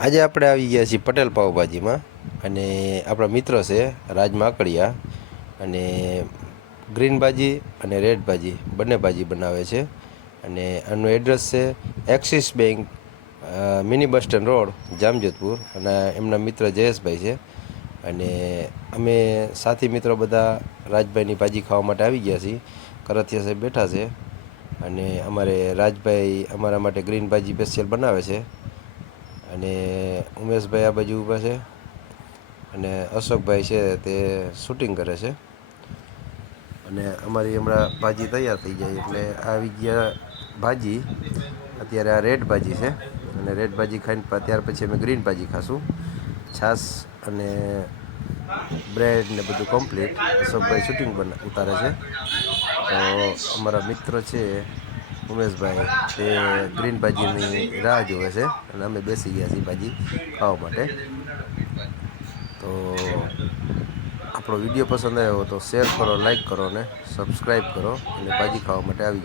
આજે આપણે આવી ગયા છીએ પટેલ પાઉભાજીમાં અને આપણા મિત્ર છે રાજ માકડિયા અને ગ્રીન ભાજી અને રેડ ભાજી, બંને ભાજી બનાવે છે. અને આનું એડ્રેસ છે Axis bank mini bus stand road, Jamjodhpur અને એમના મિત્ર જયેશભાઈ છે. અને અમે સાથી મિત્રો બધા રાજભાઈની ભાજી ખાવા માટે આવી ગયા છીએ. કરથિયા સાહેબ બેઠા છે. અને અમારે રાજભાઈ અમારા માટે ગ્રીન ભાજી સ્પેશિયલ બનાવે છે. અને ઉમેશભાઈ આ બાજુ ઊભા છે. અને અશોકભાઈ છે તે શૂટિંગ કરે છે. અને અમારી હમણાં ભાજી તૈયાર થઈ જાય એટલે આવી ગયા ભાજી. અત્યારે આ રેડ ભાજી છે. અને રેડ ભાજી ખાઈને ત્યાર પછી અમે ગ્રીન ભાજી ખાશું. છાશ અને બ્રેડ ને બધું કમ્પ્લીટ અશોકભાઈ શૂટિંગ બના, ઉતારે છે. તો અમારા મિત્ર છે ઉમેશભાઈ તે ગ્રીન ભાજીની રાહ જોવે છે અને અમે બેસી ગયા છીએ ભાજી ખાવા માટે. તો આપણો વીડિયો પસંદ આવ્યો તો શેર કરો, લાઈક કરો અને સબસ્ક્રાઈબ કરો અને ભાજી ખાવા માટે આવી